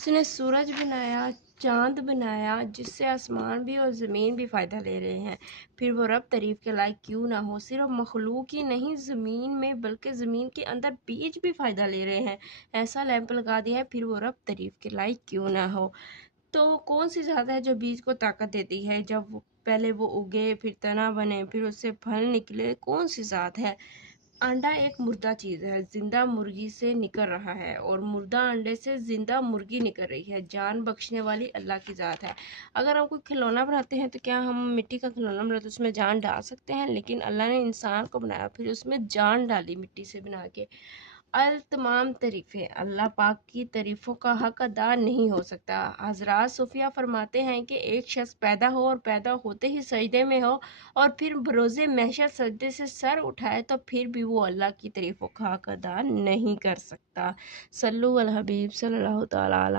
اس نے سورج بنایا، چاند بنایا، جس سے آسمان بھی اور زمین بھی فائدہ لے رہے ہیں، پھر وہ رب تعریف کے لائق کیوں نہ ہو؟ صرف مخلوق ہی نہیں زمین میں بلکہ زمین کے اندر بیج بھی فائدہ لے رہے ہیں، ایسا لیمپ لگا دیا ہے، پھر وہ رب تعریف کے لائق کیوں نہ ہو؟ تو کون سی ذات ہے جو بیج کو طاقت دیتی ہے، جب پہلے وہ اگے، پھر تنا بنے، پھر اس سے پھل نکلے؟ کون سی ذات ہے؟ انڈا ایک مردہ چیز ہے، زندہ مرغی سے نکل رہا ہے، اور مردہ انڈے سے زندہ مرغی نکل رہی ہے۔ جان بخشنے والی اللہ کی ذات ہے۔ اگر ہم کوئی کھلونا بناتے ہیں تو کیا ہم مٹی کا کھلونا بناتے اس میں جان ڈال سکتے ہیں؟ لیکن اللہ نے انسان کو بنایا، پھر اس میں جان ڈالی مٹی سے بنا کے۔ تمام تعریفیں اللہ پاک کی تعریفوں کا حق ادا نہیں ہو سکتا۔ حضرات صوفیہ فرماتے ہیں کہ ایک شخص پیدا ہو اور پیدا ہوتے ہی سجدے میں ہو اور پھر بروز محشر سجدے سے سر اٹھائے تو پھر بھی وہ اللہ کی تعریفوں کا حق ادا نہیں کر سکتا۔ صلو علی الحبیب صلی اللہ تعالی علیہ